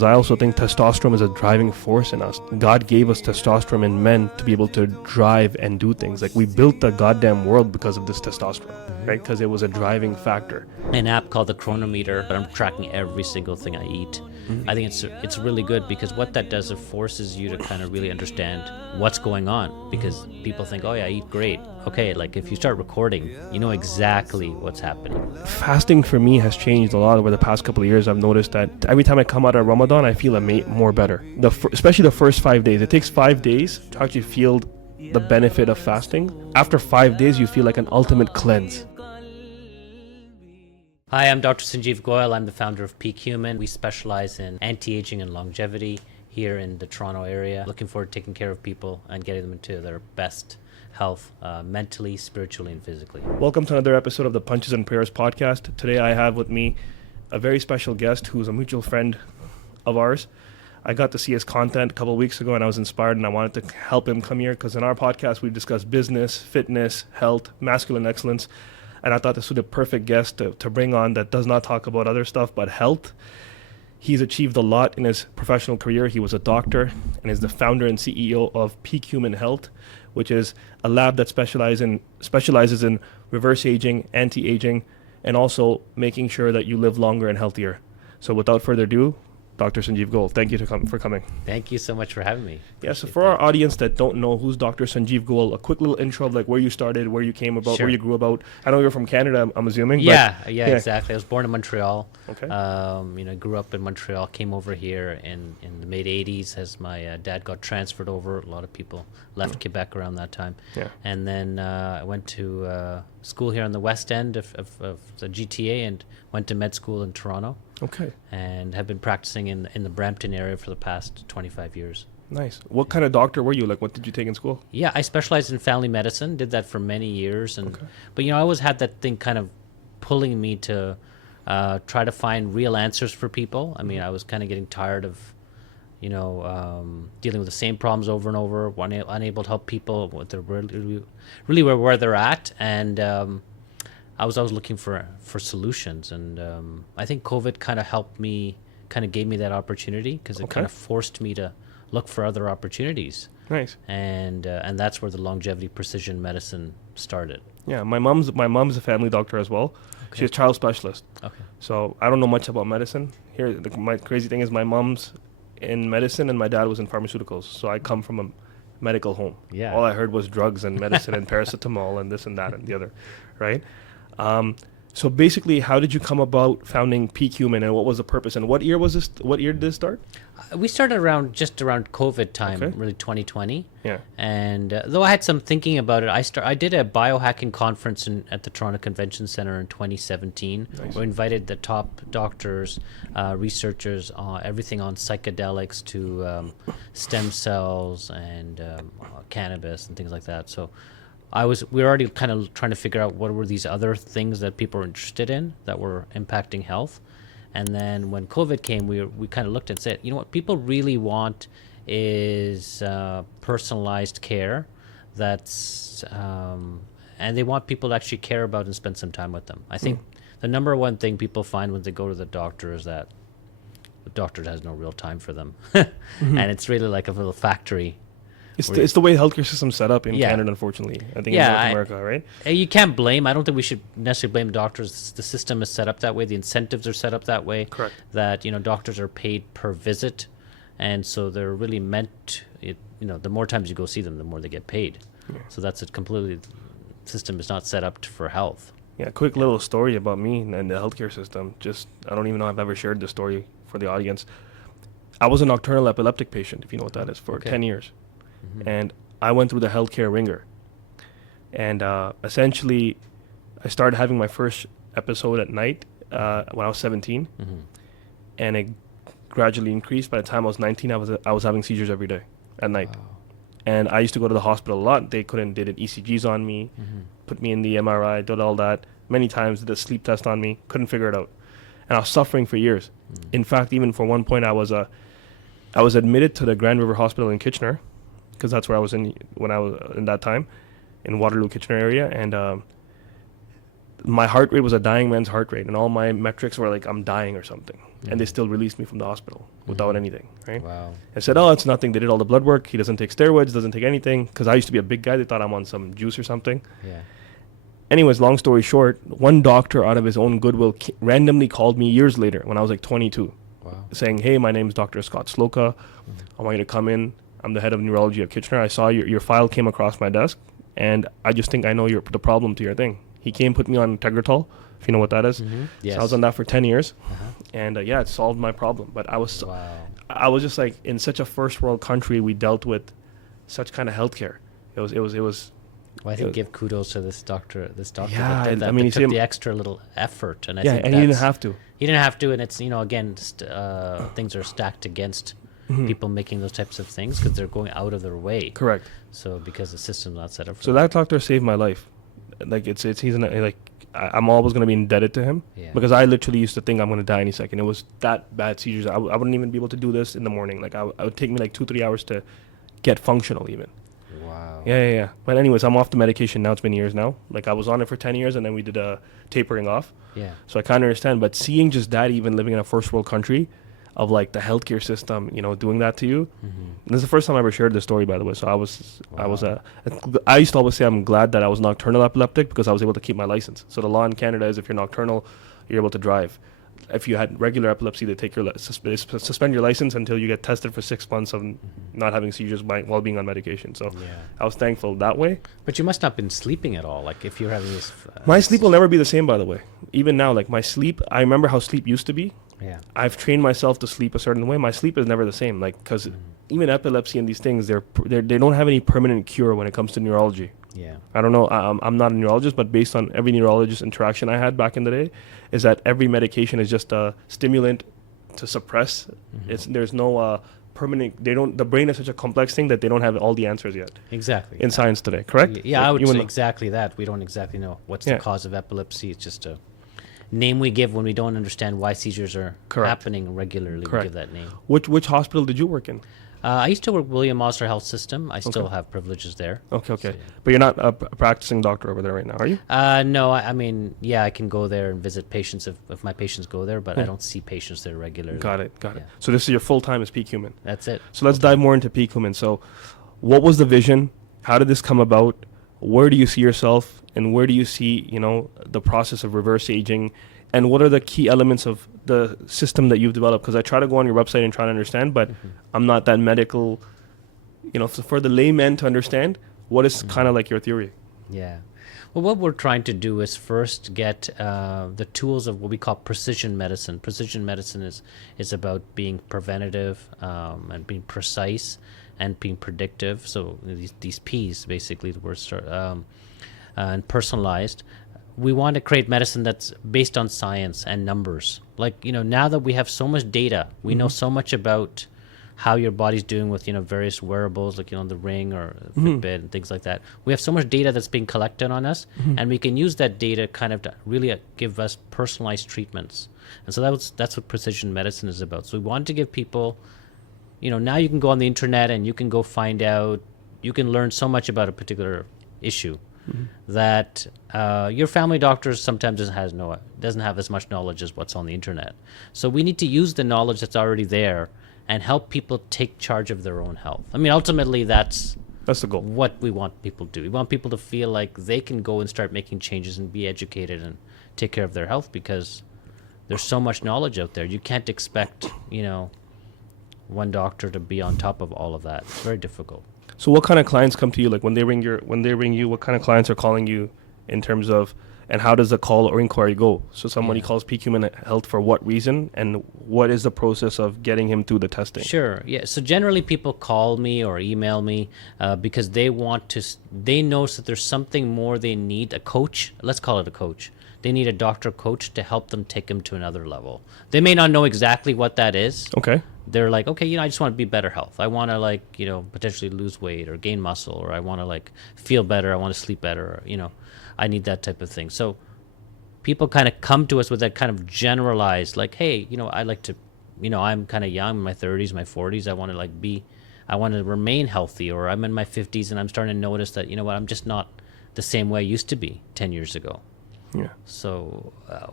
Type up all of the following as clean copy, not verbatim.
I also think testosterone is a driving force in us. God gave us testosterone in men to be able to drive and do things. Like, we built the goddamn world because of this testosterone, right? Because it was a driving factor. An app called the Chronometer, but I'm tracking every single thing I eat. I think it's really good because what that does, it forces you to kind of really understand what's going on, because people think, oh yeah, I eat great. Okay, like if you start recording, you know exactly what's happening. Fasting for me has changed a lot over the past couple of years. I've noticed that every time I come out of Ramadan, I feel more better. Especially the first 5 days. It takes 5 days to actually feel the benefit of fasting. After 5 days, you feel like an ultimate cleanse. Hi, I'm Dr. Sanjeev Goel. I'm the founder of PeakHuman. We specialize in anti-aging and longevity here in the Toronto area. Looking forward to taking care of people and getting them into their best health, mentally, spiritually, and physically. Welcome to another episode of the Punches and Prayers podcast. Today I have with me a very special guest who's a mutual friend of ours. I got to see his content a couple of weeks ago and I was inspired, and I wanted to help him come here because in our podcast we discuss business, fitness, health, masculine excellence. And I thought this was the perfect guest to bring on that does not talk about other stuff but health. He's achieved a lot in his professional career. He was a doctor and is the founder and CEO of PeakHuman Health, which is a lab that specializes in reverse aging, anti-aging, and also making sure that you live longer and healthier. So without further ado, Dr. Sanjeev Goel, thank you for coming. Thank you so much for having me. Yeah, so for our audience that don't know who's Dr. Sanjeev Goel, a quick little intro of like where you started, where you came about, Sure. where you grew about. I know you're from Canada, I'm assuming. Yeah, exactly. I was born in Montreal. Okay. Grew up in Montreal, came over here in the mid 80s as my dad got transferred over. A lot of people left Quebec around that time. Yeah. And then I went to school here on the west end of the GTA and went to med school in Toronto. Okay. And have been practicing in the Brampton area for the past 25 years. Nice. What kind of doctor were you? Like, what did you take in school? Yeah, I specialized in family medicine, did that for many years. But, I always had that thing kind of pulling me to try to find real answers for people. I mean, I was kind of getting tired of, dealing with the same problems over and over, unable to help people with their really where they're at. And I was always looking for solutions. And I think COVID kind of gave me that opportunity because it kind of forced me to look for other opportunities. Nice. And that's where the longevity precision medicine started. Yeah, my mom's a family doctor as well. Okay. She's a child specialist. Okay. So I don't know much about medicine. Here, my crazy thing is my mom's in medicine and my dad was in pharmaceuticals. So I come from a medical home. Yeah. All I heard was drugs and medicine and paracetamol and this and that and the other, right? So basically, how did you come about founding PeakHuman, and what was the purpose? And what year was this? What year did this start? We started just around COVID time, Okay. really 2020. Yeah. And though I had some thinking about it, I did a biohacking conference at the Toronto Convention Center in 2017. Nice. We invited the top doctors, researchers, everything on psychedelics to stem cells and cannabis and things like that. So we were already kind of trying to figure out what were these other things that people were interested in that were impacting health. And then when COVID came, we kind of looked and said, you know what people really want is personalized care that's and they want people to actually care about and spend some time with them. I think the number one thing people find when they go to the doctor is that the doctor has no real time for them. And it's really like a little factory. It's the way the healthcare system's set up in Yeah. Canada, unfortunately. I think Yeah, in North America, right? You can't blame. I don't think we should necessarily blame doctors. The system is set up that way. The incentives are set up that way. Correct. That doctors are paid per visit, and so they're really meant. The more times you go see them, the more they get paid. Yeah. So that's it. Completely, the system is not set up for health. Yeah, quick little story about me and the healthcare system. I don't even know if I've ever shared this story for the audience. I was a nocturnal epileptic patient, if you know what that is, for 10 years. Mm-hmm. And I went through the healthcare ringer. And essentially, I started having my first episode at night when I was 17. Mm-hmm. And it gradually increased. By the time I was 19, I was having seizures every day at night. Wow. And I used to go to the hospital a lot. They did ECGs on me, put me in the MRI, did all that. Many times did a sleep test on me, couldn't figure it out. And I was suffering for years. In fact, even for one point, I was admitted to the Grand River Hospital in Kitchener, because that's where I was when I was in that time, in Waterloo, Kitchener area. And my heart rate was a dying man's heart rate, and all my metrics were like I'm dying or something, and they still released me from the hospital without anything, right? Wow. I said, oh, it's nothing. They did all the blood work. He doesn't take steroids, doesn't take anything, because I used to be a big guy. They thought I'm on some juice or something. Yeah. Anyways, long story short, one doctor out of his own goodwill randomly called me years later when I was like 22, Wow. saying, hey, my name is Dr. Scott Sloka. I want you to come in. I'm the head of neurology at Kitchener. I saw your file came across my desk, and I just think I know the problem to your thing. He came, put me on Tegretol, if you know what that is. Yes. So I was on that for 10 years, Uh-huh. and yeah, it solved my problem. But I was Wow. just like, in such a first world country, we dealt with such kind of healthcare. It was Well, I think give kudos to this doctor. Yeah, that did that. I mean, They you see took him- the extra little effort, and I yeah, think and he didn't that's- have to. He didn't have to, and it's again, things are stacked against people making those types of things because they're going out of their way. Correct. So because the system's not set up for So that doctor saved my life. Like I'm always going to be indebted to him, Yeah. because I literally used to think I'm going to die any second. It was that bad seizures. I wouldn't even be able to do this in the morning. Like I would take me like 2-3 hours to get functional even. Wow. Yeah. But anyways, I'm off the medication now. It's been years now. Like I was on it for 10 years, and then we did a tapering off. Yeah. So I kind of understand. But seeing just that, even living in a first world country, of like the healthcare system, doing that to you. This is the first time I ever shared this story, by the way. So I used to always say I'm glad that I was nocturnal epileptic, because I was able to keep my license. So the law in Canada is if you're nocturnal, you're able to drive. If you had regular epilepsy, they take your suspend your license until you get tested for 6 months of not having seizures while being on medication. So Yeah. I was thankful that way. But you must not have been sleeping at all. Like if you're having this. My sleep will never be the same, by the way. Even now, like my sleep, I remember how sleep used to be. Yeah. I've trained myself to sleep a certain way. My sleep is never the same, like, because even epilepsy and these things, they don't have any permanent cure when it comes to neurology. Yeah. I don't know. I'm not a neurologist, but based on every neurologist interaction I had back in the day, is that every medication is just a stimulant to suppress. There's no permanent. The brain is such a complex thing that they don't have all the answers yet Exactly. in science today. Correct? Yeah, Like, I would you say know- exactly that. We don't exactly know what's Yeah. the cause of epilepsy. It's just a name we give when we don't understand why seizures are Correct. happening regularly. Correct. We give that name. Which hospital did you work in? I used to work William Osler Health System. I still have privileges there. Okay. So, But you're not a practicing doctor over there right now, are you? no, I mean, yeah, I can go there and visit patients if my patients go there, but I don't see patients there regularly. Got it. Yeah. So this is your full time as PeakHuman. That's it. So let's dive more into PeakHuman. So what was the vision? How did this come about? Where do you see yourself? And where do you see, the process of reverse aging? And what are the key elements of the system that you've developed? Because I try to go on your website and try to understand, but I'm not that medical, so for the layman to understand, what is kind of like your theory? Yeah. Well, what we're trying to do is first get the tools of what we call precision medicine. Precision medicine is about being preventative and being precise and being predictive. So these P's, basically, the words and personalized. We want to create medicine that's based on science and numbers. Like, now that we have so much data, we know so much about how your body's doing with, various wearables, like, the Ring or Fitbit and things like that. We have so much data that's being collected on us, and we can use that data kind of to really give us personalized treatments. And so that's what precision medicine is about. So we want to give people, now you can go on the internet and you can go find out, you can learn so much about a particular issue that your family doctor sometimes doesn't have as much knowledge as what's on the internet. So we need to use the knowledge that's already there and help people take charge of their own health. I mean, ultimately, that's the goal. What we want people to do. We want people to feel like they can go and start making changes and be educated and take care of their health, because there's so much knowledge out there. You can't expect, one doctor to be on top of all of that. It's very difficult. So what kind of clients come to you? Like when they ring you, what kind of clients are calling you in terms of, and how does the call or inquiry go? So somebody calls PeakHuman Health for what reason, and what is the process of getting him through the testing? Sure. Yeah. So generally people call me or email me because they know that there's something more they need, a coach. Let's call it a coach. They need a doctor coach to help them take them to another level. They may not know exactly what that is. Okay. They're like, okay, I just want to be better health. I want to potentially lose weight or gain muscle, or I want to feel better. I want to sleep better. Or, I need that type of thing. So people kind of come to us with that kind of generalized, like, hey, I like to, I'm kind of young, in my 30s, my 40s. I want to I want to remain healthy, or I'm in my 50s and I'm starting to notice that, I'm just not the same way I used to be 10 years ago. Yeah. So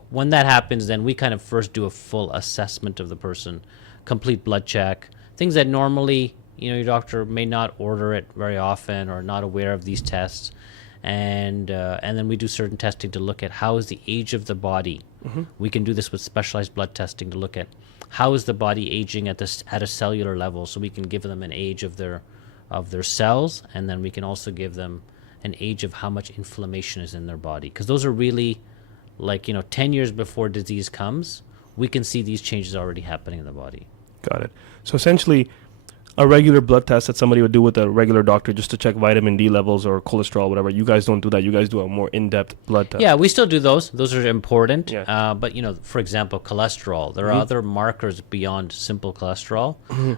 when that happens, then we kind of first do a full assessment of the person, complete blood check, things that normally, your doctor may not order it very often or not aware of these tests. And then we do certain testing to look at how is the age of the body. We can do this with specialized blood testing to look at how is the body aging at a cellular level, so we can give them an age of their cells, and then we can also give them an age of how much inflammation is in their body, because those are really 10 years before disease comes, we can see these changes already happening in the body. Got it. So essentially, a regular blood test that somebody would do with a regular doctor just to check vitamin D levels or cholesterol, whatever, you guys don't do that. You guys do a more in-depth blood test. Yeah, we still do those. Those are important. Yeah. But, for example, cholesterol. There are other markers beyond simple cholesterol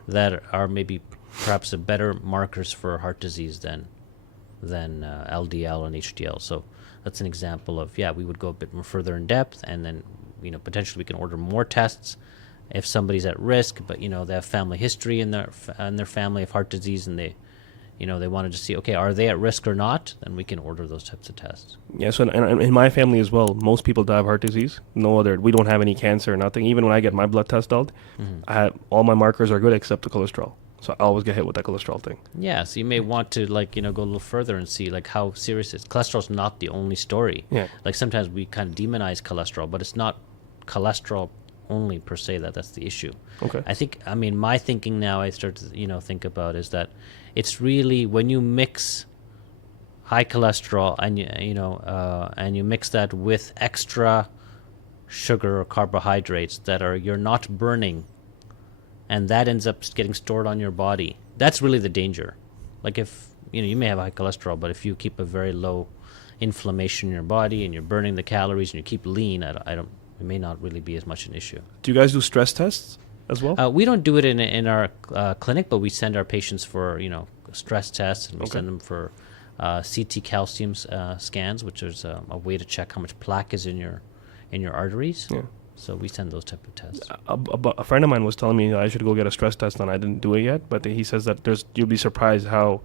that are maybe perhaps better markers for heart disease than LDL and HDL. So that's an example of, we would go a bit more further in depth, and then, potentially we can order more tests if somebody's at risk, but they have family history in their family of heart disease, and they wanted to see, okay, are they at risk or not? Then we can order those types of tests. Yeah. So in my family as well, most people die of heart disease. We don't have any cancer or nothing. Even when I get my blood test done, all my markers are good except the cholesterol. So I always get hit with that cholesterol thing. Yeah. So you may want to go a little further and see how serious it is. Cholesterol's not the only story. Yeah. Sometimes we kind of demonize cholesterol, but it's not cholesterol only per se that's the issue. Okay. My thinking now, I start to think about is that it's really when you mix high cholesterol and you mix that with extra sugar or carbohydrates that you're not burning, and that ends up getting stored on your body. That's really the danger. If you may have high cholesterol, but if you keep a very low inflammation in your body and you're burning the calories and you keep lean, it may not really be as much an issue. Do you guys do stress tests as well? We don't do it in our clinic, but we send our patients for stress tests, and we send them for CT calcium scans, which is a way to check how much plaque is in your arteries. Yeah. So we send those type of tests. A friend of mine was telling me I should go get a stress test done. I didn't do it yet, but he says that you'll be surprised how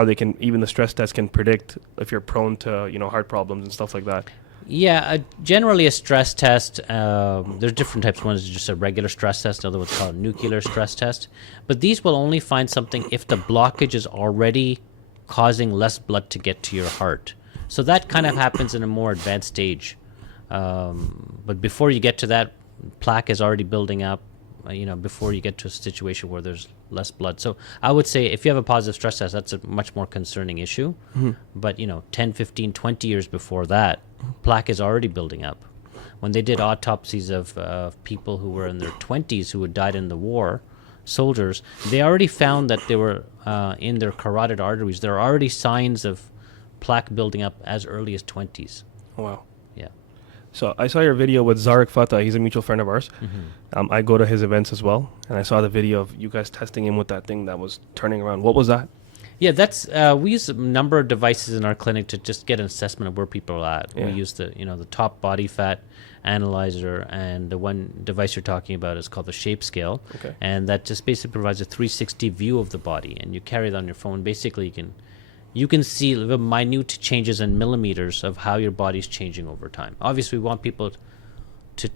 they can, even the stress test can predict if you're prone to heart problems and stuff like that. Yeah, generally a stress test, there's different types. One is just a regular stress test, the other one's called a nuclear stress test. But these will only find something if the blockage is already causing less blood to get to your heart. So that kind of happens in a more advanced stage. But before you get to that, plaque is already building up, before you get to a situation where there's less blood. So I would say if you have a positive stress test, that's a much more concerning issue. But 10, 15, 20 years before that, plaque is already building up. When they did autopsies of people who were in their 20s who had died in the war, soldiers, they already found that they were in their carotid arteries. There are already signs of plaque building up as early as 20s. Wow. Yeah. So I saw your video with Zarek Fatah. He's a mutual friend of ours. I go to his events as well, and I saw the video of you guys testing him with that thing that was turning around. What was that? Yeah, that's we use a number of devices in our clinic to just get an assessment of where people are at. Yeah. We use the top body fat analyzer, and the one device you're talking about is called the shape scale. Okay. And that just basically provides a 360 view of the body, and you carry it on your phone. Basically, you can see the minute changes in millimeters of how your body's changing over time. Obviously, we want people to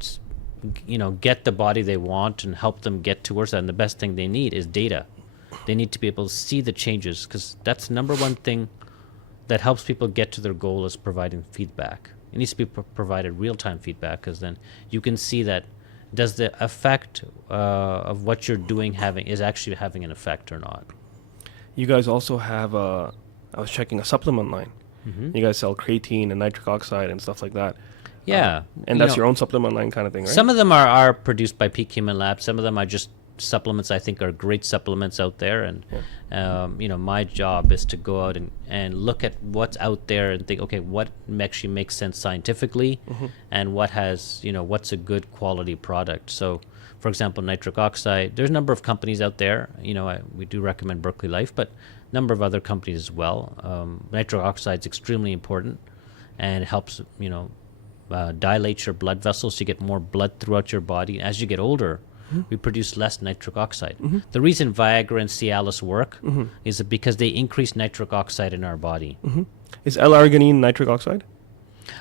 get the body they want and help them get towards that, and the best thing they need is data. They need to be able to see the changes, because that's the number one thing that helps people get to their goal, is providing feedback. It needs to be provided real-time feedback, because then you can see that does the effect of what you're doing is actually having an effect or not. You guys also have I was checking a supplement line. You guys sell creatine and nitric oxide and stuff like that. Yeah. And that's your own supplement line kind of thing, right? Some of them are produced by PeakHuman Labs. Some of them are just supplements I think are great supplements out there, and my job is to go out and look at what's out there and think, okay, what actually makes sense scientifically, and what has what's a good quality product. So for example, nitric oxide, there's a number of companies out there. We do recommend Berkeley Life, but a number of other companies as well. Nitric oxide is extremely important, and it helps dilate your blood vessels so you get more blood throughout your body. As you get older, we produce less nitric oxide. The reason Viagra and Cialis work is because they increase nitric oxide in our body. Is L-arginine nitric oxide?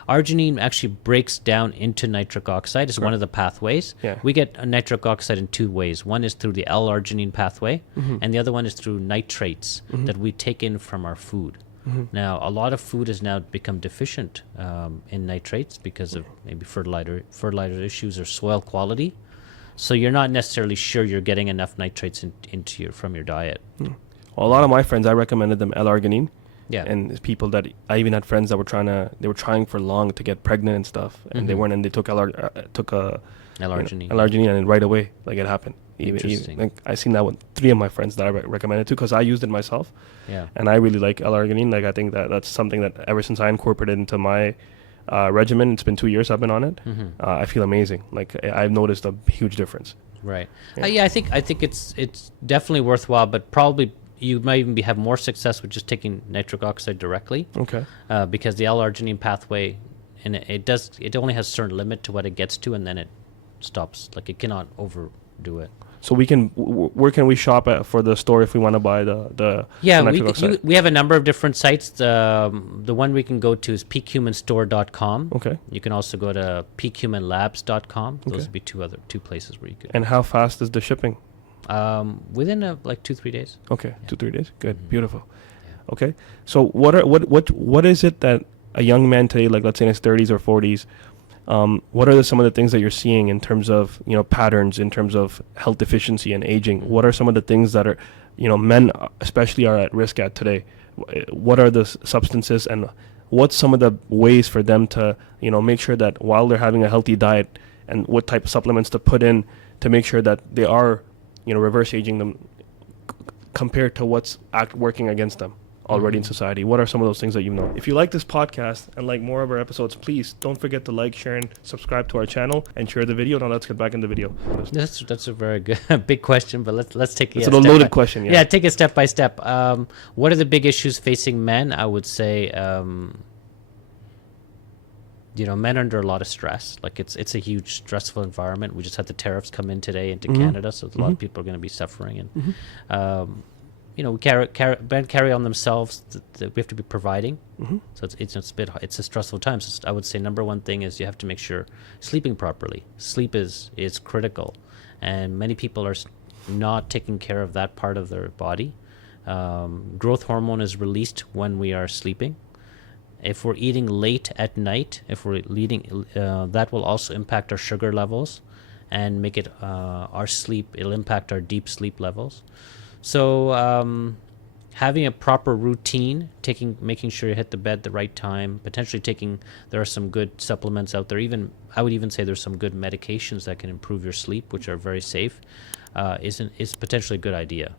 Arginine actually breaks down into nitric oxide. It's one of the pathways. Yeah. We get nitric oxide in two ways. One is through the L-arginine pathway, and the other one is through nitrates that we take in from our food. Now, a lot of food has now become deficient in nitrates because of maybe fertilizer issues or soil quality. So you're not necessarily sure you're getting enough nitrates from your diet. Well, a lot of my friends, I recommended them L-arginine. Yeah. And it's people that I even had friends that were trying for long to get pregnant and stuff, and they weren't, and they took L-arginine. L-arginine, and right away, like, it happened. Interesting. Like, I seen that with 3 of my friends that I recommended to, because I used it myself. Yeah. And I really like L-arginine. Like, I think that's something that ever since I incorporated into my regimen, it's been 2 years I've been on it. I feel amazing. Like, I've noticed a huge difference. Right. Yeah. I think it's definitely worthwhile, but probably you might even have more success with just taking nitric oxide directly. Okay. Because the L-arginine pathway, and it only has a certain limit to what it gets to, and then it stops. Like, it cannot overdo it. So where can we shop at for the store if we want to buy the nitric oxide? We have a number of different sites. The one we can go to is PeakHumanStore.com. Okay. You can also go to PeakHumanLabs.com. Those Okay. would be two places where you could. And how fast is the shipping? Within like 2-3 days. Okay, 2-3 days. Good, beautiful. Yeah. Okay, so what is it that a young man today, like let's say in his 30s or 40s, what are some of the things that you're seeing in terms of patterns, in terms of health deficiency and aging? What are some of the things that are men especially are at risk at today? What are the substances, and what's some of the ways for them to make sure that while they're having a healthy diet, and what type of supplements to put in to make sure that they are reverse aging them compared to what's working against them already in society? What are some of those things that you know? If you like this podcast and like more of our episodes, please don't forget to like, share, and subscribe to our channel and share the video. Now let's get back in the video. That's a very good big question, but let's take it. It's a loaded question. Yeah, take it step by step. What are the big issues facing men? I would say men are under a lot of stress. Like, it's a huge stressful environment. We just had the tariffs come in today into Canada, so a lot of people are going to be suffering, and we carry on themselves. We have to be providing, so it's a stressful time. So I would say number one thing is you have to make sure sleeping properly. Sleep is critical, and many people are not taking care of that part of their body. Growth hormone is released when we are sleeping. If we're eating late at night, that will also impact our sugar levels and make it our sleep. It'll impact our deep sleep levels. So having a proper routine, making sure you hit the bed the right time, potentially there are some good supplements out there. I would even say there's some good medications that can improve your sleep, which are very safe, is potentially a good idea.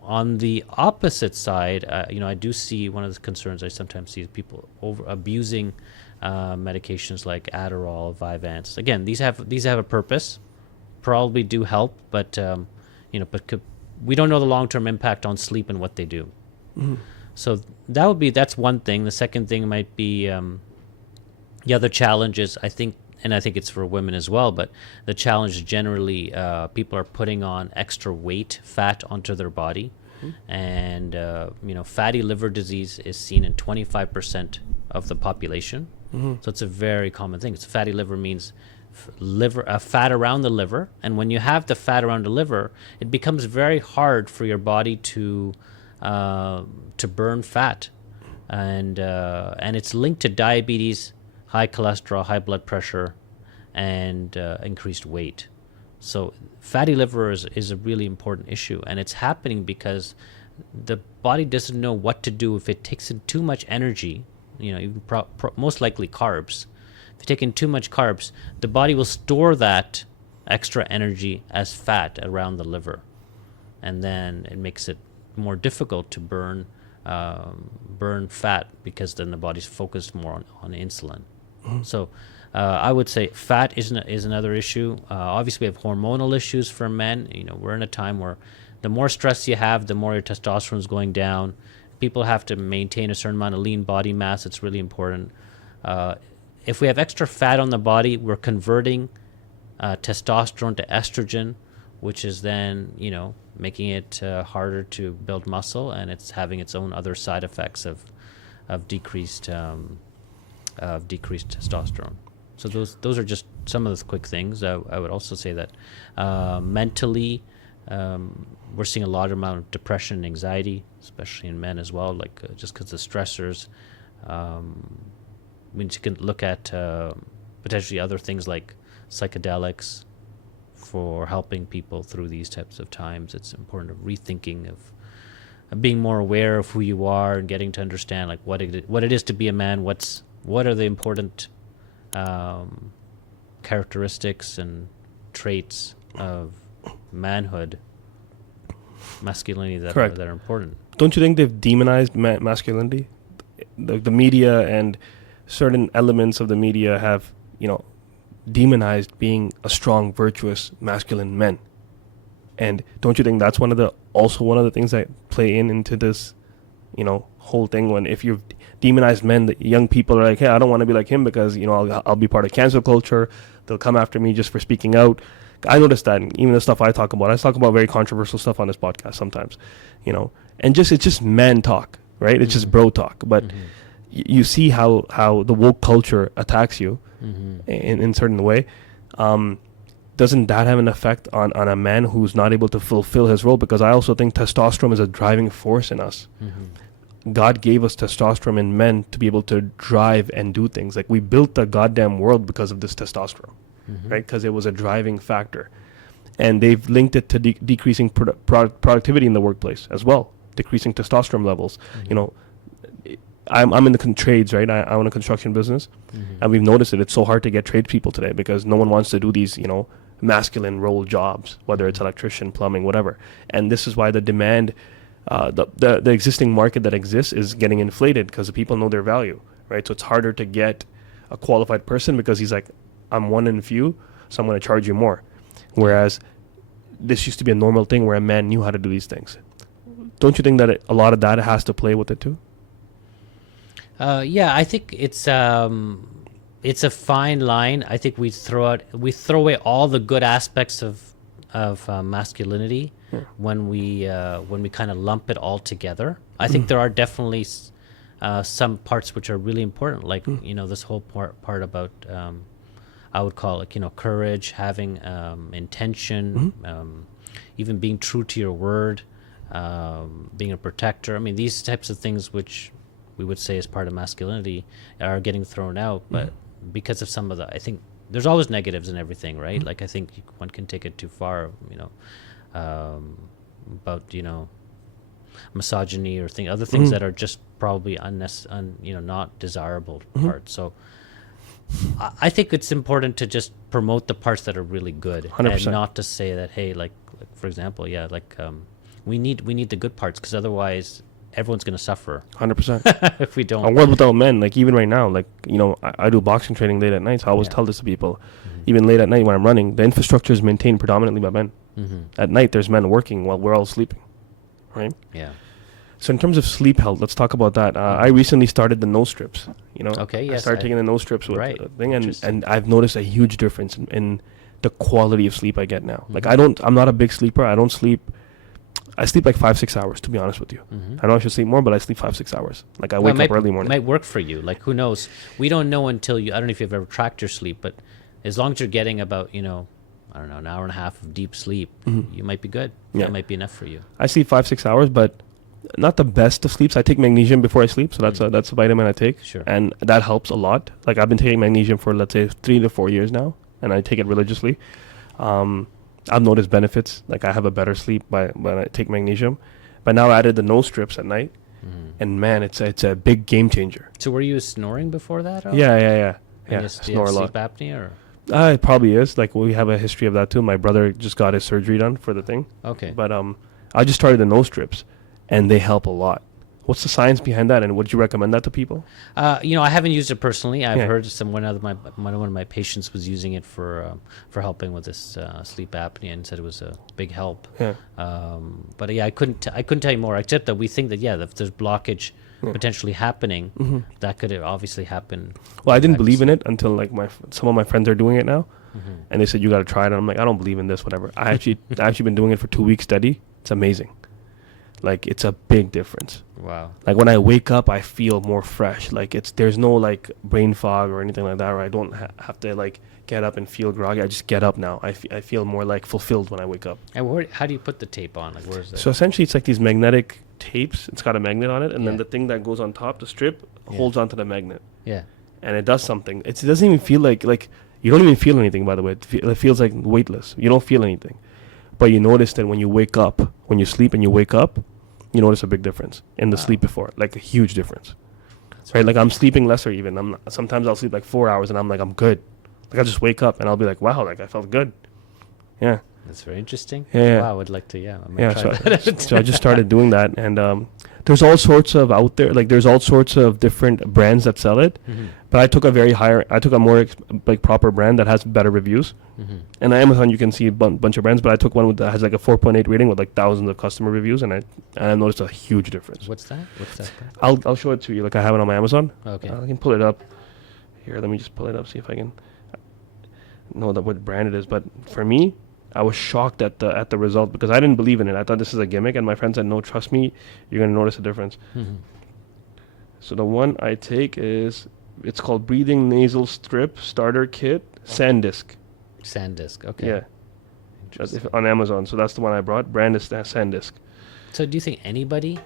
On the opposite side, I do see one of the concerns I sometimes see is people abusing medications like Adderall, Vyvanse. Again, these have a purpose, probably do help, but we don't know the long-term impact on sleep and what they do. So that's one thing. The second thing might be the other challenge is, I think it's for women as well, but the challenge is generally people are putting on extra weight, fat onto their body. And fatty liver disease is seen in 25% of the population. So it's a very common thing. Fatty liver means fat around the liver, and when you have the fat around the liver, it becomes very hard for your body to burn fat, and it's linked to diabetes, high cholesterol, high blood pressure, and increased weight. So fatty liver is a really important issue, and it's happening because the body doesn't know what to do if it takes in too much energy, even most likely carbs. If you take in too much carbs, the body will store that extra energy as fat around the liver, and then it makes it more difficult to burn fat, because then the body's focused more on insulin. So I would say fat is another issue. Obviously, we have hormonal issues for men. We're in a time where the more stress you have, the more your testosterone is going down. People have to maintain a certain amount of lean body mass. It's really important. If we have extra fat on the body, we're converting testosterone to estrogen, which is then, making it harder to build muscle, and it's having its own other side effects of decreased testosterone. So those are just some of the quick things. I would also say that mentally, we're seeing a large amount of depression and anxiety, especially in men as well, like just because of stressors. You can look at potentially other things like psychedelics for helping people through these types of times. It's important of rethinking of being more aware of who you are and getting to understand like what it is to be a man. What are the important characteristics and traits of manhood, masculinity that are important. Don't you think they've demonized masculinity? The media and certain elements of the media have, demonized being a strong, virtuous, masculine men. And don't you think that's one of the things that play into this, whole thing? When if you've demonized men, the young people are like, hey, I don't want to be like him because, I'll be part of cancel culture. They'll come after me just for speaking out. I noticed that even the stuff I talk about very controversial stuff on this podcast sometimes, and it's just man talk, right? It's just bro talk. But you see how the woke culture attacks you in certain way. Doesn't that have an effect on a man who's not able to fulfill his role? Because I also think testosterone is a driving force in us. God gave us testosterone in men to be able to drive and do things. Like we built the goddamn world because of this testosterone, right? Because it was a driving factor. And they've linked it to decreasing productivity in the workplace as well, decreasing testosterone levels. I'm in the trades, right? I own a construction business, and we've noticed it. It's so hard to get tradespeople today because no one wants to do these, masculine role jobs, whether it's electrician, plumbing, whatever. And this is why the demand, the existing market that exists is getting inflated because the people know their value, right? So it's harder to get a qualified person because he's like, I'm one in few, so I'm going to charge you more. Whereas this used to be a normal thing where a man knew how to do these things. Don't you think that a lot of that has to play with it too? Yeah, I think it's a fine line. I think we throw away all the good aspects of masculinity when we kind of lump it all together. I think there are definitely some parts which are really important, like this whole part about I would call it courage, having intention, even being true to your word, being a protector. I mean, these types of things which we would say is part of masculinity are getting thrown out, but because of some of the, I think there's always negatives in everything, right? Like I think one can take it too far, about misogyny or other things that are just probably not desirable parts. So I think it's important to just promote the parts that are really good, 100%. And not to say that, hey, like for example, we need the good parts, because otherwise everyone's going to suffer 100% if we don't. A world without men, like even right now, I do boxing training late at night, so I always tell this to people. Even late at night when I'm running, the infrastructure is maintained predominantly by men. At night there's men working while we're all sleeping, right? Yeah. So in terms of sleep health, let's talk about that. I recently started the nose strips. Okay. Yes. I started taking the nose strips with right. the thing, and I've noticed a huge difference in the quality of sleep I get now. Like I'm not a big sleeper. I sleep like 5-6 hours, to be honest with you. I know I should sleep more, but I sleep 5-6 hours. Like I wake up early morning. Might work for you. Like who knows? We don't know until you. I don't know if you've ever tracked your sleep, but as long as you're getting about I don't know, an hour and a half of deep sleep, you might be good. Yeah. That might be enough for you. I sleep 5-6 hours, but not the best of sleeps. I take magnesium before I sleep, so that's a vitamin I take, Sure. And that helps a lot. Like I've been taking magnesium for let's say 3 to 4 years now, and I take it religiously. I've noticed benefits. Like I have a better sleep when I take magnesium. But now I added the nose strips at night, and man, it's a big game changer. So were you snoring before that? Yeah. Do you Snore have a lot. sleep apnea or? It probably is. Like we have a history of that too. My brother just got his surgery done for the thing. Okay. But I just started the nose strips, and they help a lot. What's the science behind that, and would you recommend that to people? I haven't used it personally. I've heard one of my patients was using it for helping with this sleep apnea, and said it was a big help. Yeah. But I couldn't tell you more, except that we think that if there's blockage potentially happening, that could obviously happen. Well, I didn't believe in it until like some of my friends are doing it now, and they said you got to try it. And I'm like, I don't believe in this, whatever. I actually been doing it for 2 weeks steady. It's amazing. Like, it's a big difference. Wow. Like, when I wake up, I feel more fresh. Like, there's no like brain fog or anything like that, or I don't have to like get up and feel groggy. I just get up now. I feel more like fulfilled when I wake up. And how do you put the tape on? Like, where's that? So essentially, it's like these magnetic tapes. It's got a magnet on it, and Yeah. then the thing that goes on top, the strip, Yeah. holds onto the magnet, Yeah. and it does something. It doesn't even feel like you don't even feel anything. By the way, it feels like weightless. You don't feel anything, but you notice that when you wake up, when you sleep and you wake up, you notice a big difference in the Wow. sleep before, like a huge difference. That's Right? Like, I'm sleeping lesser even. Sometimes I'll sleep like 4 hours, and I'm like, I'm good. Like, I just wake up and I'll be like, wow, like I felt good. Yeah. That's very interesting. Yeah. Wow, I would like to. Yeah. I'm Yeah, gonna try that. so I just started doing that, and there's all sorts of out there, like there's all sorts of different brands that sell it, Mhm. but I took a more like proper brand that has better reviews. Mhm. And on Amazon you can see a bunch of brands, but I took one that has like a 4.8 rating with like thousands of customer reviews, and I noticed a huge difference. What's that? What's that? I'll show it to you. Like, I have it on my Amazon. Okay. I can pull it up here. Let me just pull it up, see if I can know what brand it is. But for me, I was shocked at the result, because I didn't believe in it. I thought this is a gimmick, and my friend said, no, trust me, you're going to notice a difference. Mhm. So the one I take it's called Breathing Nasal Strip Starter Kit Sandisk. SanDisk. Okay. Yeah. That's on Amazon. So that's the one I brought. Brand is Sandisk. So do you think anybody,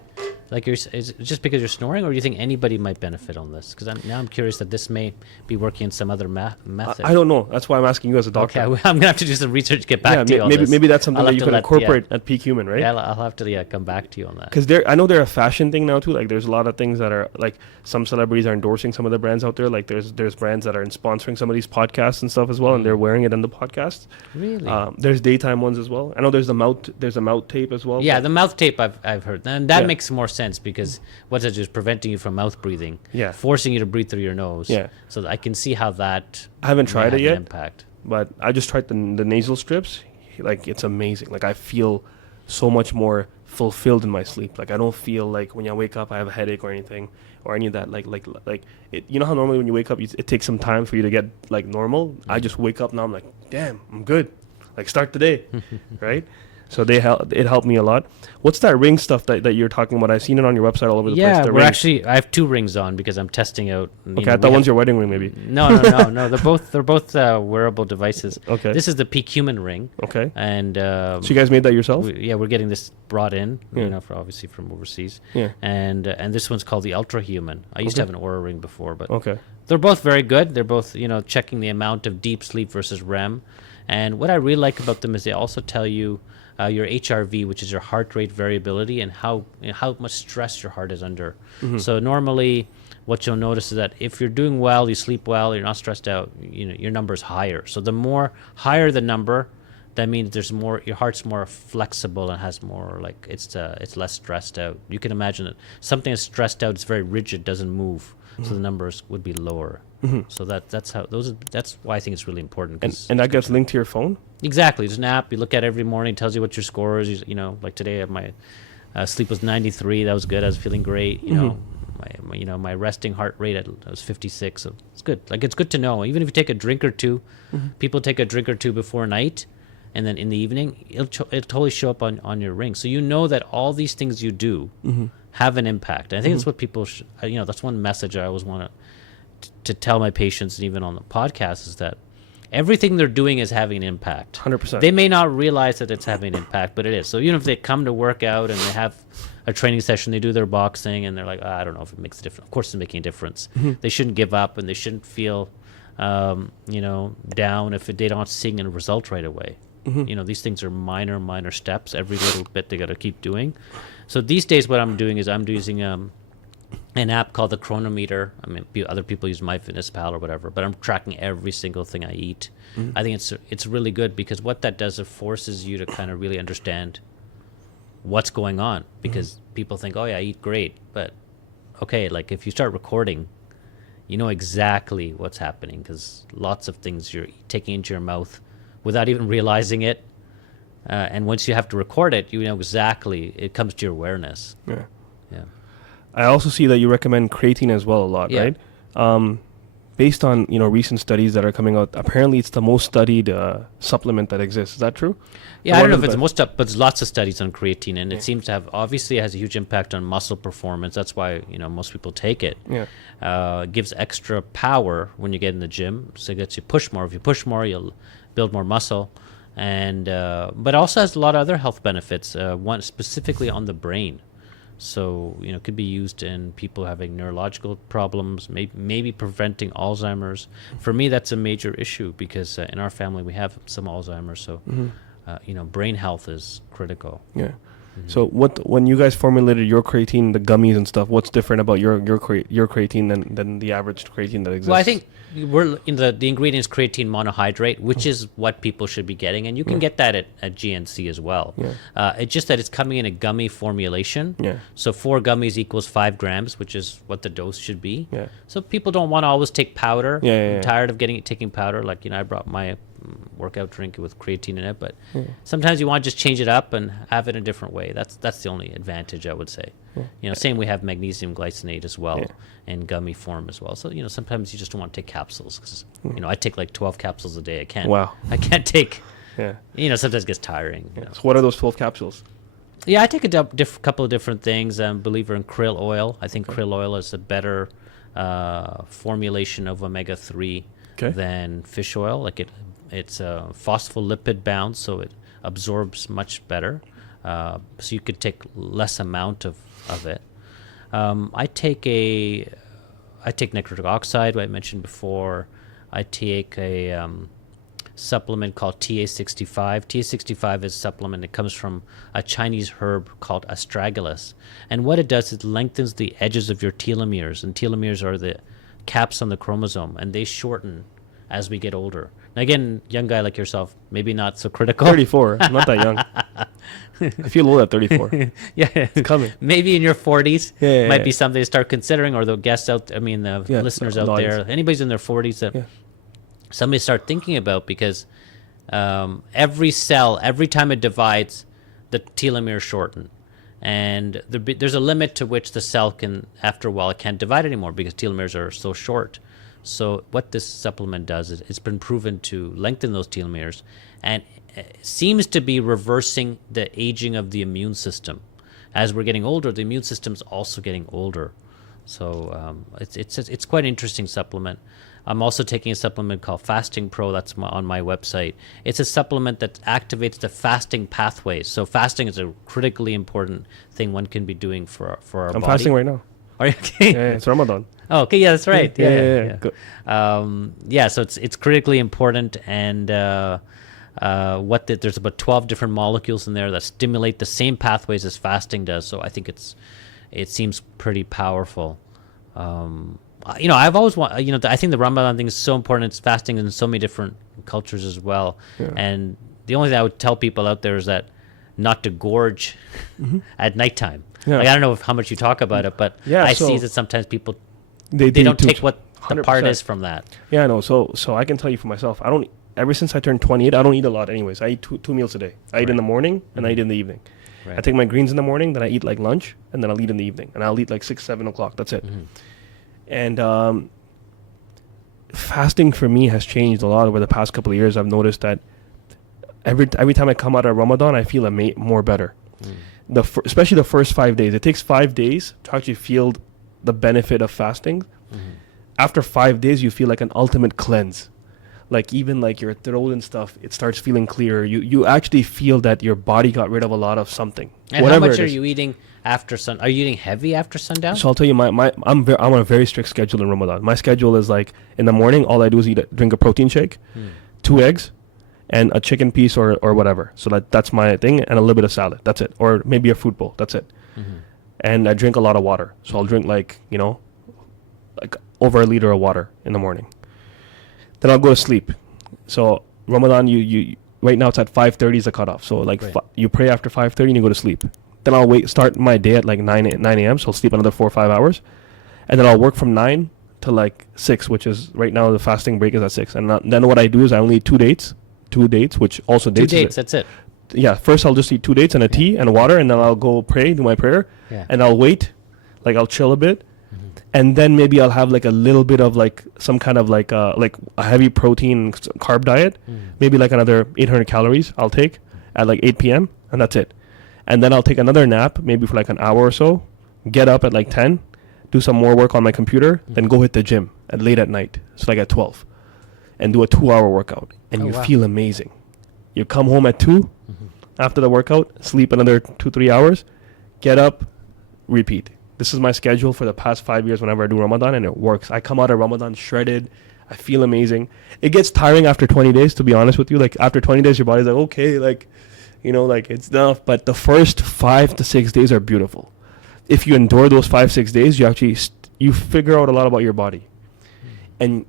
like, is it just because you're snoring, or do you think anybody might benefit on this? Because I'm curious that this may be working in some other method. I don't know. That's why I'm asking you as a doctor. Okay, I'm gonna have to do some research to get back to you on maybe this. maybe that's something I'll that have you to could let- incorporate at PeakHuman, right? Yeah, I'll have to come back to you on that. Because I know they're a fashion thing now too. Like, there's a lot of things that are like, some celebrities are endorsing some of the brands out there. Like, there's brands that are sponsoring some of these podcasts and stuff as well, and they're wearing it in the podcast. Really? There's daytime ones as well. I know there's a mouth tape as well. Yeah, but- the mouth tape I've heard, and that Yeah. makes more sense, because what's it just preventing you from mouth breathing, Yeah. forcing you to breathe through your nose. Yeah. So I can see how that I haven't may tried have it an yet, impact. but I just tried the nasal strips. Like, it's amazing. Like, I feel so much more fulfilled in my sleep. Like, I don't feel like when I wake up I have a headache or anything or any of that. Like it. You know how normally when you wake up it takes some time for you to get like normal. I just wake up now. I'm like, damn, I'm good. Like, start the day, right? So it helped me a lot. What's that ring stuff that you're talking about? I've seen it on your website all over the place. Yeah, The we're rings. actually. I have 2 rings on because I'm testing out. Okay, I thought one's your wedding ring, maybe. No. They're both wearable devices. Okay. This is the PeakHuman ring, Okay. and So you guys made that yourself? we're getting this brought in, Yeah. obviously from overseas. Yeah. And this one's called the Ultra Human. I used to Okay. have an Aura ring before, but Okay. they're both very good. They're both, checking the amount of deep sleep versus REM. And what I really like about them is they also tell you your HRV, which is your heart rate variability, and how much stress your heart is under. So normally, what you'll notice is that if you're doing well, you sleep well, you're not stressed out, your number is higher. So the more higher the number, that means there's more. Your heart's more flexible and has more, like, it's less stressed out. You can imagine that something that's stressed out is very rigid, doesn't move. So the numbers would be lower. So that's why I think it's really important. 'Cause And that gets linked to your phone? exactly, there's an app you look at every morning, tells you what your score is. Like today, my sleep was 93. That was good. I was feeling great. My resting heart rate was 56. So it's good. Like, it's good to know. Even if you take a drink or two, people take a drink or two before night, and then in the evening, it'll totally show up on your ring. So you know that all these things you do have an impact. And I think that's what people that's one message I always want to tell my patients, and even on the podcast, is that everything they're doing is having an impact. 100%. They may not realize that it's having an impact, but it is. So even if they come to work out and they have a training session, they do their boxing, and they're like, I don't know if it makes a difference. Of course it's making a difference. They shouldn't give up, and they shouldn't feel down if they don't see a result right away. These things are minor steps. Every little bit they got to keep doing. So these days what I'm doing is I'm using an app called the Chronometer. I mean, other people use MyFitnessPal or whatever, but I'm tracking every single thing I eat. I think it's really good, because what that does, it forces you to kind of really understand what's going on, because people think, oh yeah, I eat great, but okay, like, if you start recording, you know exactly what's happening, because lots of things you're taking into your mouth without even realizing it. And once you have to record it, you know exactly, it comes to your awareness. Yeah. Yeah. I also see that you recommend creatine as well a lot, Yeah. right? based on recent studies that are coming out, apparently it's the most studied supplement that exists. Is that true? Yeah, I don't know if it's most up, but there's lots of studies on creatine, and it seems to have, obviously it has a huge impact on muscle performance. That's why, most people take it. Yeah. It gives extra power when you get in the gym, so it gets you push more. If you push more, you'll build more muscle, and but also has a lot of other health benefits. One specifically on the brain. So, it could be used in people having neurological problems, maybe preventing Alzheimer's. For me, that's a major issue because in our family we have some Alzheimer's. So, brain health is critical. Yeah. So when you guys formulated your creatine, the gummies and stuff, what's different about your creatine than the average creatine that exists? Well, I think we're in the ingredients creatine monohydrate, which is what people should be getting, and you can get that at GNC as well. Yeah. It's just that it's coming in a gummy formulation. Yeah. So 4 gummies equals 5 grams, which is what the dose should be. Yeah. So people don't want to always take powder. Yeah. I'm tired of taking powder. Like, I brought my workout drink with creatine in it, but sometimes you want to just change it up and have it in a different way. That's the only advantage, I would say. Same, we have magnesium glycinate as well in gummy form as well. So sometimes you just don't want to take capsules because I take like 12 capsules a day. I can't. Wow. I can't take. Yeah. Sometimes it gets tiring. So what are those 12 capsules? Yeah, I take a couple of different things. I'm a believer in krill oil. I think krill oil is a better formulation of omega-3 than fish oil. Like it's phospholipid bound, so it absorbs much better. So you could take less amount of it. I take nitric oxide, what I mentioned before. I take a supplement called TA65. TA65 is a supplement that comes from a Chinese herb called astragalus. And what it does is it lengthens the edges of your telomeres. And telomeres are the caps on the chromosome, and they shorten as we get older. Now, again, young guy like yourself, maybe not so critical. 34. I'm not that young. I feel old at 34. Yeah. It's coming. Maybe in your 40s might yeah. be something to start considering, or the guests the listeners out there, anybody's in their 40s that somebody start thinking about, because every cell, every time it divides, the telomeres shorten. And there's a limit to which the cell can, after a while, it can't divide anymore because telomeres are so short. So what this supplement does is it's been proven to lengthen those telomeres, and seems to be reversing the aging of the immune system. As we're getting older, the immune system's also getting older. So it's quite an interesting supplement. I'm also taking a supplement called Fasting Pro. That's on my website. It's a supplement that activates the fasting pathways. So fasting is a critically important thing one can be doing for our body. I'm fasting right now. Are you okay? Yeah, it's Ramadan. Oh, okay, yeah, that's right. Yeah. So it's critically important, and there's about 12 different molecules in there that stimulate the same pathways as fasting does. So I think it seems pretty powerful. I've always I think the Ramadan thing is so important. It's fasting in so many different cultures as well. Yeah. And the only thing I would tell people out there is that not to gorge at nighttime. Yeah. Like, I don't know how much you talk about it, but I see that sometimes people they don't take what 100%. The part is from that. Yeah, I know. So I can tell you for myself, I don't. Ever since I turned 28, I don't eat a lot anyways. I eat two meals a day. I eat in the morning and I eat in the evening. Right. I take my greens in the morning, then I eat like lunch, and then I'll eat in the evening. And I'll eat like 6, 7 o'clock. That's it. And fasting for me has changed a lot over the past couple of years. I've noticed that every time I come out of Ramadan, I feel more better. Especially the first 5 days. It takes 5 days to actually feel the benefit of fasting. After 5 days, you feel like an ultimate cleanse. Like even like your throat and stuff, it starts feeling clearer. You actually feel that your body got rid of a lot of something. And how much are you eating after sun? Are you eating heavy after sundown? So I'll tell you, I'm on a very strict schedule in Ramadan. My schedule is like in the morning, all I do is drink a protein shake, 2 eggs, and a chicken piece or whatever. So that's my thing, and a little bit of salad. That's it, or maybe a fruit bowl. That's it. And I drink a lot of water. So I'll drink like over a liter of water in the morning. Then I'll go to sleep. So Ramadan, you right now it's at 5:30 is the cutoff. So like you pray after 5:30 and you go to sleep. Then I'll start my day at like 9 a.m. So I'll sleep another 4 or 5 hours, and then I'll work from 9 to like 6, which is right now the fasting break is at 6. And then what I do is I only eat 2 dates, which also dates. 2 dates. That's it. Yeah. First I'll just eat 2 dates and a tea and water, and then I'll go pray, do my prayer, and I'll wait, like I'll chill a bit. and then maybe I'll have like a little bit of like some kind of like a heavy protein carb diet, maybe like another 800 calories I'll take at like 8 p.m. and that's it. And then I'll take another nap, maybe for like an hour or so, get up at like 10, do some more work on my computer, then go hit the gym at late at night, so like at 12, and do a 2-hour workout, and you feel amazing. You come home at 2 after the workout, sleep another 2-3 hours, get up, repeat. This is my schedule for the past 5 years whenever I do Ramadan, and it works. I come out of Ramadan shredded. I feel amazing. It gets tiring after 20 days, to be honest with you. Like after 20 days, your body's like, okay, like, you know, like it's enough. But the first 5 to 6 days are beautiful. If you endure those 5-6 days, you actually you figure out a lot about your body. And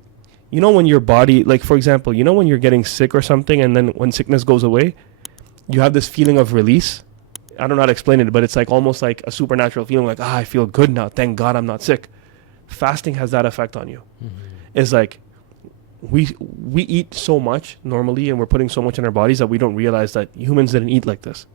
you know, when your body, like for example, you know, when you're getting sick or something, and then when sickness goes away, you have this feeling of release. I don't know how to explain it, but it's like almost like a supernatural feeling, like, I feel good now. Thank God I'm not sick. Fasting has that effect on you. It's like we eat so much normally, and we're putting so much in our bodies that we don't realize that humans didn't eat like this.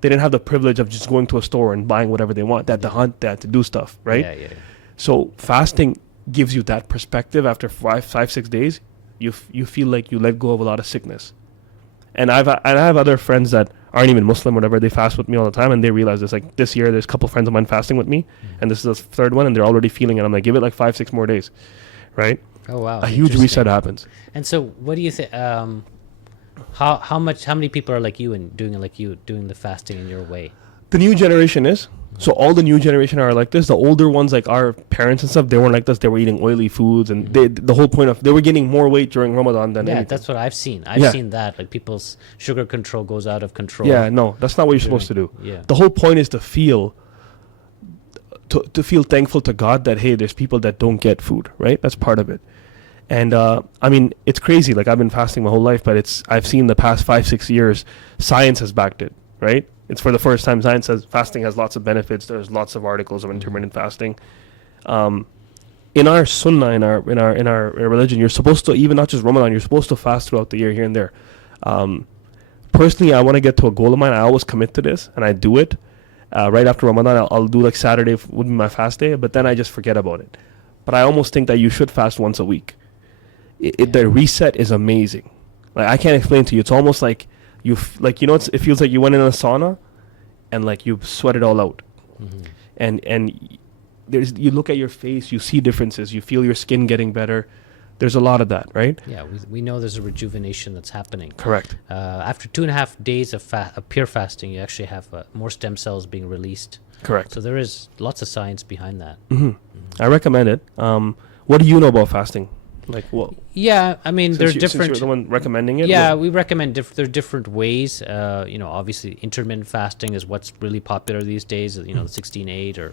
They didn't have the privilege of just going to a store and buying whatever they want. They had to hunt, they had to do stuff, right? Yeah. So fasting gives you that perspective. After 5-6 days, you feel like you let go of a lot of sickness. And I have other friends that aren't even Muslim, whatever. They fast with me all the time, and they realize this. Like this year, there's a couple friends of mine fasting with me, and this is the third one, and they're already feeling it. I'm like, give it like 5-6 more days, right? Oh wow! A huge reset happens. And so, what do you think? How many people are like you and doing the fasting in your way? The new generation is. So all the new generation are like this. The older ones, like our parents and stuff, they weren't like this. They were eating oily foods, and the whole point of, they were gaining more weight during Ramadan than anything. That's what I've seen. I've seen that, like people's sugar control goes out of control. Yeah, no, that's not what you're supposed to do. Yeah. The whole point is to feel thankful to God that, hey, there's people that don't get food, right? That's part of it. And I mean, it's crazy. Like I've been fasting my whole life, but I've seen the past 5-6 years, science has backed it, right? It's for the first time science says fasting has lots of benefits. There's lots of articles of intermittent fasting. In our sunnah, in our religion, you're supposed to, even not just Ramadan, you're supposed to fast throughout the year here and there. Personally, I want to get to a goal of mine. I always commit to this, and I do it. Right after Ramadan, I'll do like Saturday would be my fast day, but then I just forget about it. But I almost think that you should fast once a week. The reset is amazing. Like I can't explain to you. It's almost like it feels like you went in a sauna, and like you sweat it all out. And you look at your face, you see differences, you feel your skin getting better. There's a lot of that, right? Yeah, we know there's a rejuvenation that's happening. Correct. After 2.5 days of pure fasting, you actually have more stem cells being released. Correct. So there is lots of science behind that. I recommend it. What do you know about fasting? Like what? Yeah, I mean, there's different. Since you're the one recommending it. Yeah, we recommend there are different ways. Obviously, intermittent fasting is what's really popular these days. The 16/8, or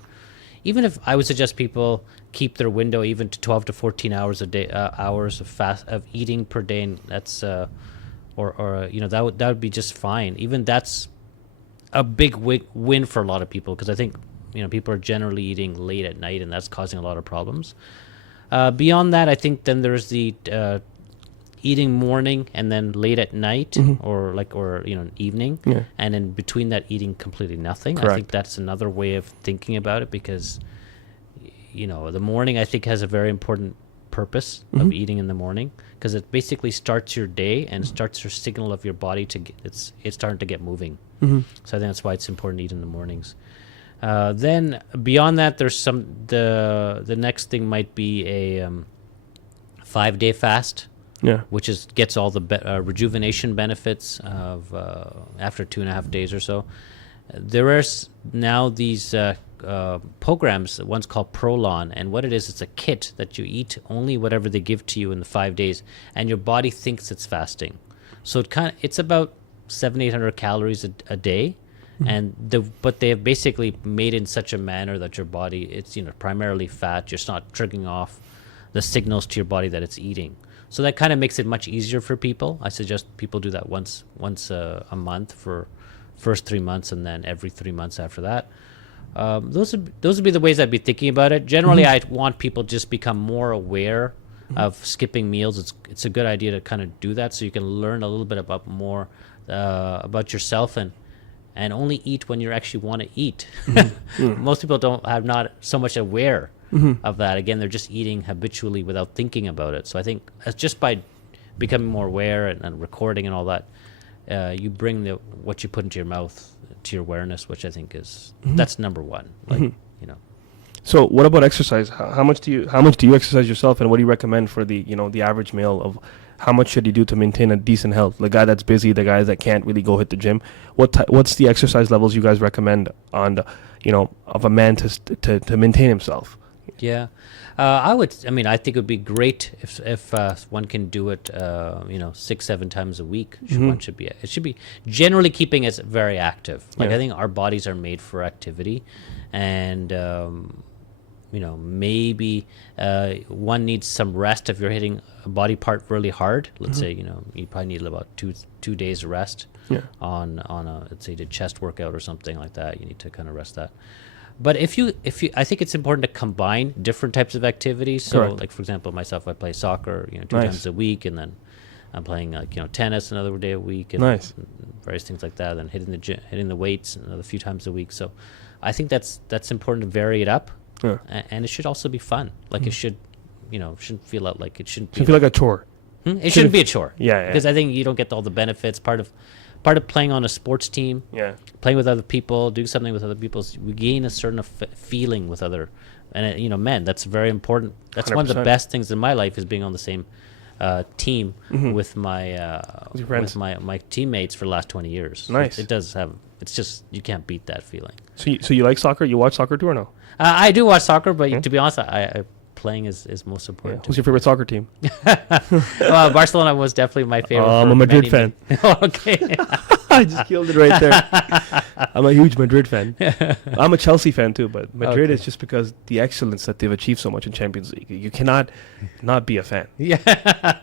even if I would suggest people keep their window even to 12 to 14 hours a day, hours of eating per day. And that's that would be just fine. Even that's a big win for a lot of people, because I think people are generally eating late at night, and that's causing a lot of problems. Beyond that, I think then there's the eating morning and then late at night, or evening, and in between that eating completely nothing. Correct. I think that's another way of thinking about it, because the morning I think has a very important purpose of eating in the morning, because it basically starts your day and starts your signal of your body it's starting to get moving. So I think that's why it's important to eat in the mornings. Then beyond that, there's the next thing might be a 5-day fast, which gets all the rejuvenation benefits of after 2.5 days or so. There are now these programs. One's called Prolon, and what it is, it's a kit that you eat only whatever they give to you in the 5 days, and your body thinks it's fasting. So it's about 700-800 calories a day. But they have basically made in such a manner that your body, it's primarily fat. Just not triggering off the signals to your body that it's eating. So that kind of makes it much easier for people. I suggest people do that once a month for first 3 months, and then every 3 months after that. Those would be the ways I'd be thinking about it. Generally, I want people just become more aware of skipping meals. It's a good idea to kind of do that, so you can learn a little bit about yourself, and only eat when you actually want to eat. Most people are not so much aware of that. Again, they're just eating habitually without thinking about it. So I think just by becoming more aware and recording and all that, you bring what you put into your mouth to your awareness, which I think is that's number one. Like, you know. So what about exercise? How much do you exercise yourself, and what do you recommend for the average male of how much should he do to maintain a decent health? The guy that's busy, the guys that can't really go hit the gym. What's the exercise levels you guys recommend on of a man to maintain himself? Yeah, I think it would be great if one can do it, 6-7 times a week. One should be. It should be generally keeping us very active. Like I think our bodies are made for activity, and maybe one needs some rest if you're hitting a body part really hard. Let's say you probably need about two days of rest on a, let's say, the chest workout or something like that. You need to kind of rest that. But if you, I think it's important to combine different types of activities. So, Correct. like for example, myself, I play soccer, 2 times a week, and then I'm playing tennis another day a week, and various things like that. And hitting the weights another few times a week. So, I think that's important to vary it up, and it should also be fun. Like it should, shouldn't feel like it shouldn't be feel like a chore. It shouldn't be a chore. Yeah. Because I think you don't get all the benefits. Part of playing on a sports team, playing with other people, doing something with other people, we gain a certain feeling with other, and men. That's very important. That's 100%. One of the best things in my life is being on the same team with my with my teammates for the last 20 years. Nice. It does have. It's just you can't beat that feeling. So you like soccer? You watch soccer too or no? I do watch soccer, but to be honest, I playing is most important. Who's your favorite soccer team? Barcelona was definitely my favorite. I'm a Madrid fan. Okay. I just killed it right there. I'm a huge Madrid fan. I'm a Chelsea fan too, but Madrid is just because the excellence that they've achieved so much in Champions League. You cannot not be a fan. Yeah.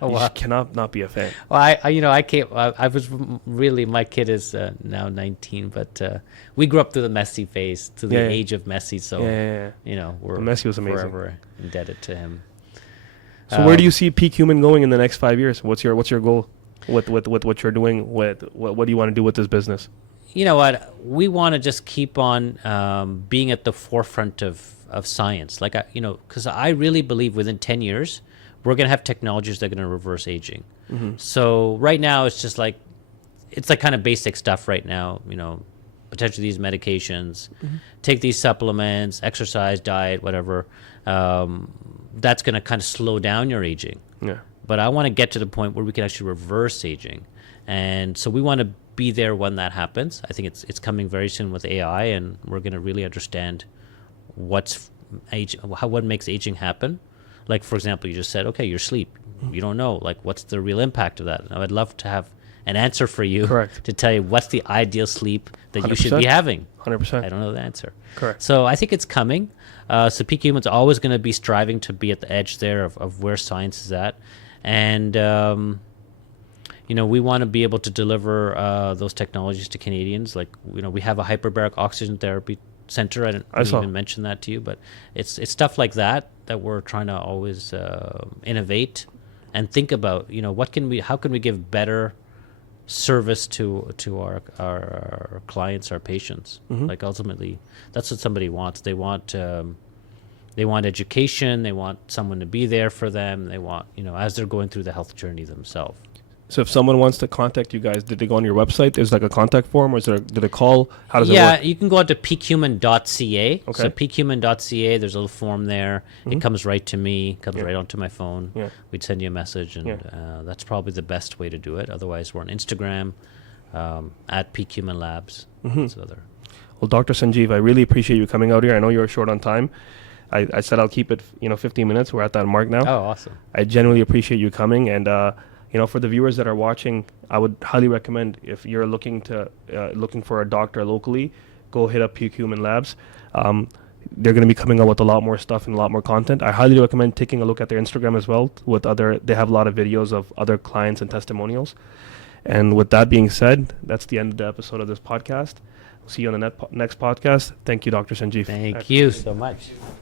You just cannot not be a fan. Well, I was really, my kid is now 19, but we grew up through the Messi phase, to the age of Messi. So, we're Messi was amazing. Forever indebted to him. So where do you see PeakHuman going in the next 5 years? What's your goal with what you're doing? What do you want to do with this business? You know what? We want to just keep on being at the forefront of science. Like, because I really believe within 10 years, we're going to have technologies that are going to reverse aging. So right now, it's just like, it's like kind of basic stuff right now, potentially these medications, take these supplements, exercise, diet, whatever. That's going to kind of slow down your aging. Yeah. But I want to get to the point where we can actually reverse aging. And so we want to be there when that happens. I think it's coming very soon with AI, and we're going to really understand what makes aging happen. Like, for example, you just said, okay, your sleep. You don't know, like, what's the real impact of that? And I would love to have an answer for you. Correct. To tell you what's the ideal sleep that 100%. you should be having. 100%. I don't know the answer. Correct. So I think it's coming. So PeakHuman's always going to be striving to be at the edge there of where science is at. And, we want to be able to deliver those technologies to Canadians. Like, we have a hyperbaric oxygen therapy center. I didn't even mention that to you, but it's stuff like that we're trying to always innovate and think about, how can we give better service to our clients, our patients. Like, ultimately, that's what somebody wants. They want education. They want someone to be there for them. They want, as they're going through the health journey themselves. So if someone wants to contact you guys, did they go on your website? There's like a contact form, or did they call? How does it work? Yeah, you can go out to PeakHuman.ca. Okay. So PeakHuman.ca, there's a little form there. It comes right to me, comes right onto my phone. Yeah. We'd send you a message, and that's probably the best way to do it. Otherwise, we're on Instagram, at PeakHuman Labs. That's other. Well, Dr. Sanjeev, I really appreciate you coming out here. I know you're short on time. I said I'll keep it, 15 minutes. We're at that mark now. Oh, awesome. I genuinely appreciate you coming, and for the viewers that are watching, I would highly recommend, if you're looking for a doctor locally, go hit up PeakHuman Labs. They're going to be coming out with a lot more stuff and a lot more content. I highly recommend taking a look at their Instagram as well. They have a lot of videos of other clients and testimonials. And with that being said, that's the end of the episode of this podcast. See you on the next podcast. Thank you, Dr. Sanjeev. Thank you so much.